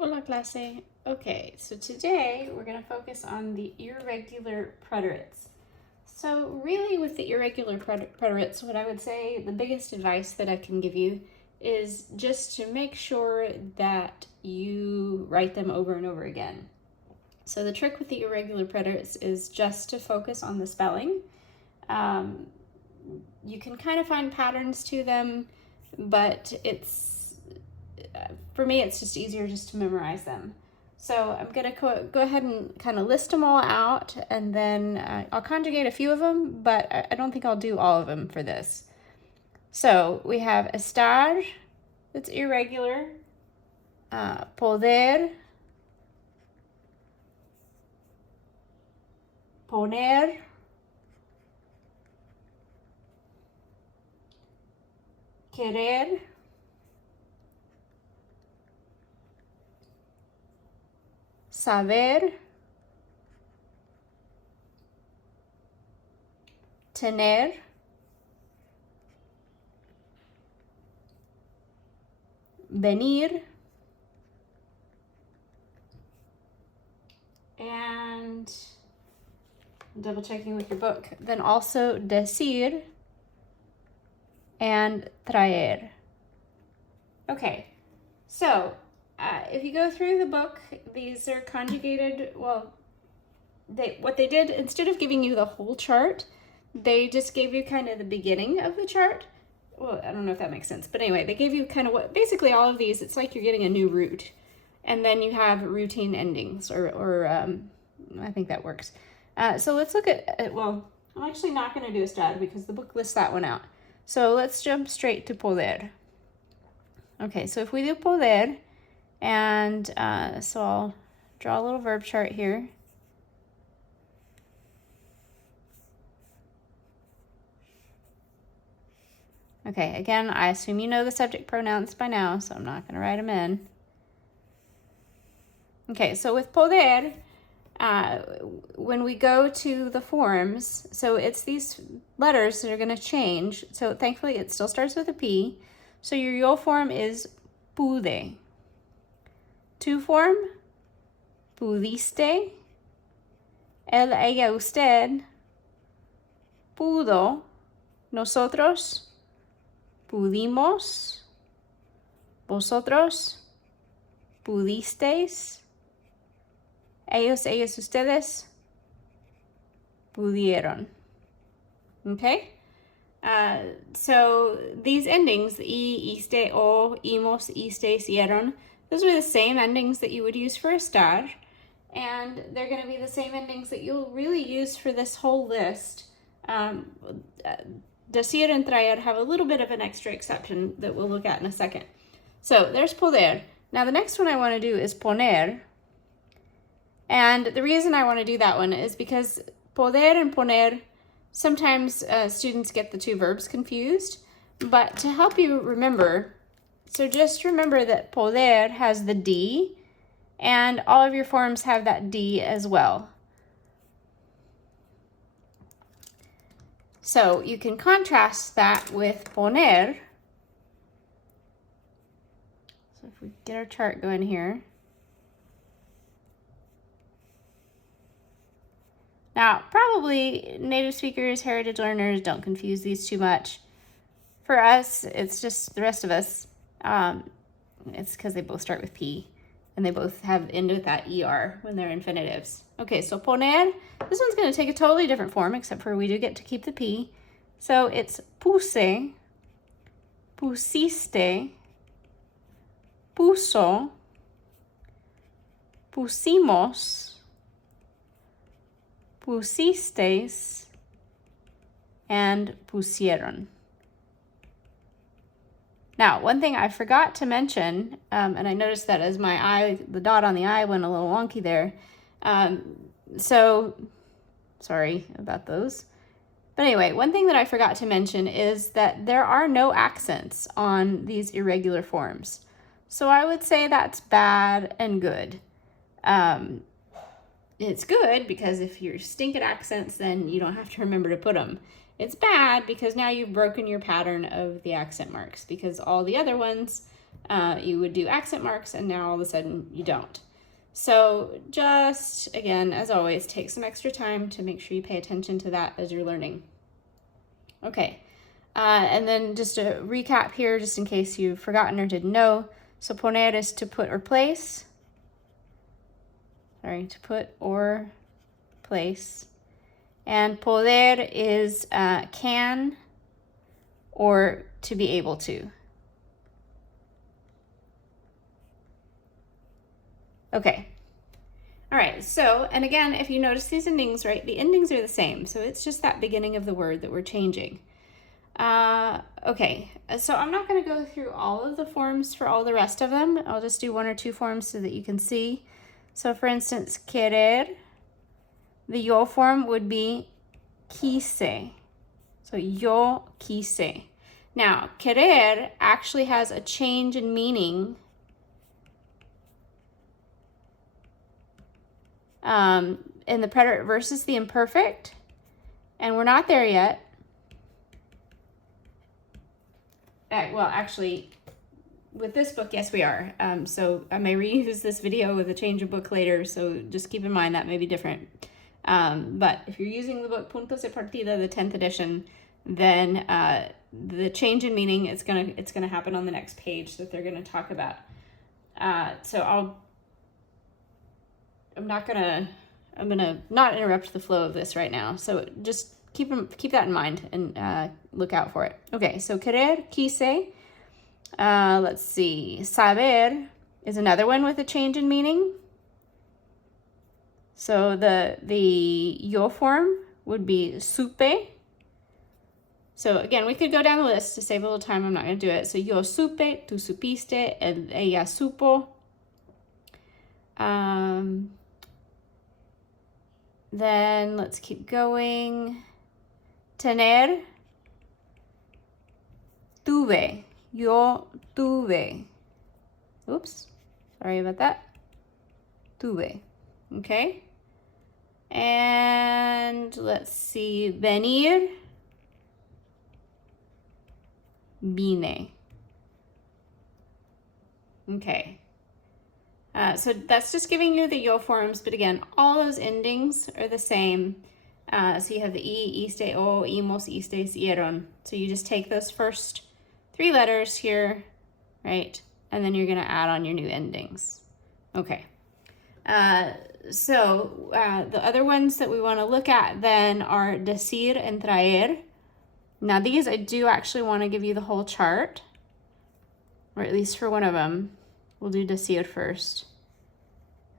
Hola clase. Okay, so today we're going to focus on the irregular preterites. So really with the irregular preterites, what I would say, the biggest advice that I can give you is just to make sure that you write them over and over again. So the trick with the irregular preterites is just to focus on the spelling. You can kind of find patterns to them, but for me, it's just easier just to memorize them. So I'm going to go ahead and kind of list them all out, and then I'll conjugate a few of them, but I don't think I'll do all of them for this. So we have estar, that's irregular, poder, poner, querer, saber, tener, venir, and double checking with your book, then also decir and traer. Okay, so if you go through the book, these are conjugated, well, what they did, instead of giving you the whole chart, they just gave you kind of the beginning of the chart. Well, I don't know if that makes sense, but anyway, they gave you kind of what, basically all of these, it's like you're getting a new route. And then you have routine endings, or I think that works. So let's look at, well, I'm actually not going to do Estar because the book lists that one out. So let's jump straight to poder. Okay, so if we do poder, and so I'll draw a little verb chart here. Okay, again, I assume you know the subject pronouns by now, so I'm not going to write them in. Okay, so with poder, when we go to the forms, so it's these letters that are going to change. So thankfully, it still starts with a P. So your yo form is pude. Tu form, pudiste. Él, ella, usted. Pudo. Nosotros. Pudimos. Vosotros. Pudisteis. Ellos, ellas, ustedes pudieron. Okay? So these endings, iste, o, imos, istes, hicieron, those are the same endings that you would use for estar, and they're going to be the same endings that you'll really use for this whole list. Decir and traer have a little bit of an extra exception that we'll look at in a second. So there's poder. Now the next one I want to do is poner. And the reason I want to do that one is because poder and poner, sometimes students get the two verbs confused. But to help you remember, so just remember that poder has the D, and all of your forms have that D as well. So you can contrast that with poner. So if we get our chart going here. Now, probably native speakers, heritage learners don't confuse these too much. For us, it's just the rest of us. It's because they both start with P, and they both have end with that ER when they're infinitives. Okay, so poner, this one's going to take a totally different form, except for we do get to keep the P. So it's puse, pusiste, puso, pusimos, pusisteis, and pusieron. Now, one thing I forgot to mention, and I noticed that as my eye, the dot on the I went a little wonky there. So, sorry about those. But anyway, one thing that I forgot to mention is that there are no accents on these irregular forms. So I would say that's bad and good. It's good because if you're stink at accents, then you don't have to remember to put them. It's bad because now you've broken your pattern of the accent marks, because all the other ones, you would do accent marks, and now all of a sudden you don't. So just, again, as always, take some extra time to make sure you pay attention to that as you're learning. Okay, and then just a recap here, just in case you've forgotten or didn't know. So poner is to put or place. Sorry, to put or place. And poder is can or to be able to. Okay. All right, so, and again, if you notice these endings, right, the endings are the same. So it's just that beginning of the word that we're changing. Okay, so I'm not going to go through all of the forms for all the rest of them. I'll just do one or two forms so that you can see. So for instance, querer, the yo form would be quise. So yo quise. Now, querer actually has a change in meaning in the preterite versus the imperfect, and we're not there yet. Well, actually, with this book, yes, we are. So I may reuse this video with a change of book later, so just keep in mind that may be different. But if you're using the book Puntos de Partida, the 10th edition, then the change in meaning, it's gonna happen on the next page that they're gonna talk about. So I'm gonna not interrupt the flow of this right now. So just keep that in mind and look out for it. Okay, so querer, quise. Let's see. Saber is another one with a change in meaning. So the yo form would be supe. So again, we could go down the list to save a little time. I'm not going to do it. So yo supe, tú supiste, ella supo. Then let's keep going. Tener, tuve, yo tuve. Oops, sorry about that. Tuve, okay? And let's see, venir, vine. Okay. So that's just giving you the yo forms, but again, all those endings are the same. So you have the iste, o, imos, istes, ieron. So you just take those first three letters here, right? And then you're going to add on your new endings. Okay. So the other ones that we want to look at then are decir and traer. Now these, I do actually want to give you the whole chart, or at least for one of them. We'll do decir first,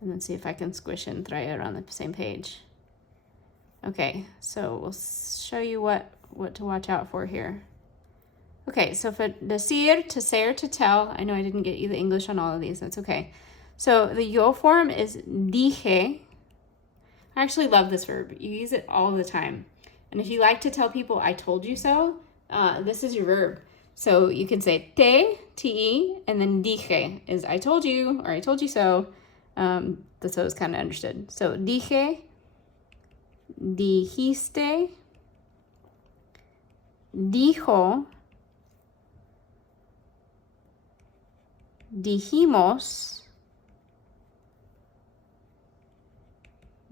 and then see if I can squish in traer on the same page. Okay, so we'll show you what to watch out for here. Okay, so for decir, to say or to tell, I know I didn't get you the English on all of these, that's okay. So the yo form is dije. I actually love this verb. You use it all the time. And if you like to tell people, I told you so, this is your verb. So you can say te, and then dije is I told you, or I told you so. That's what was kind of understood. So dije, dijiste, dijo, dijimos,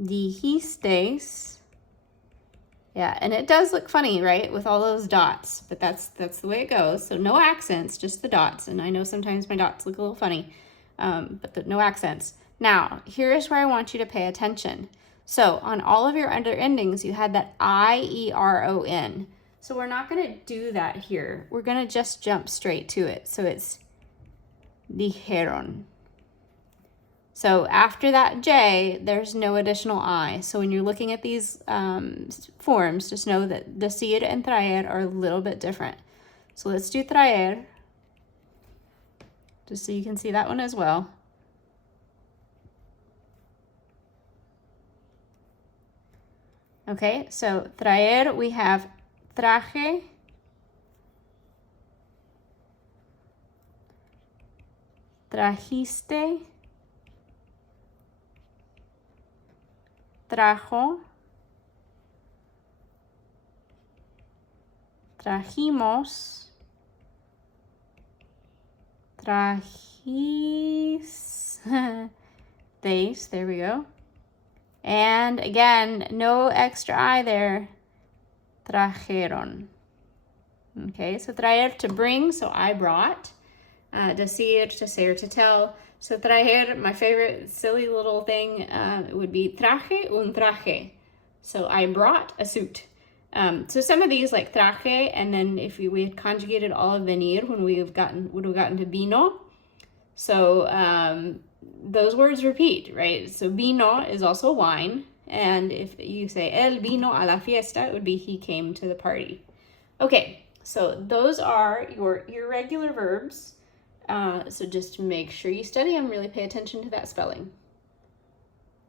dijisteis. Yeah, and it does look funny, right, with all those dots, but that's the way it goes. So no accents, just the dots. And I know sometimes my dots look a little funny, but no accents. Now, here's where I want you to pay attention. So on all of your under endings, you had that I-E-R-O-N. So we're not going to do that here. We're going to just jump straight to it. So it's dijeron. So after that J, there's no additional I. So when you're looking at these forms, just know that decir and traer are a little bit different. So let's do traer, just so you can see that one as well. Okay, so traer, we have traje, trajiste, trajo, trajimos, Trajisteis, there we go. And again, no extra I there. Trajeron. Okay, so traer, to bring, so I brought. Decir, to say or to tell. So traer, my favorite silly little thing, would be traje un traje. So I brought a suit. So some of these like traje, and then if we had conjugated all of venir when would have gotten to vino. So those words repeat, right? So vino is also wine, and if you say él vino a la fiesta, it would be he came to the party. Okay, so those are your irregular verbs. So just make sure you study them, really pay attention to that spelling.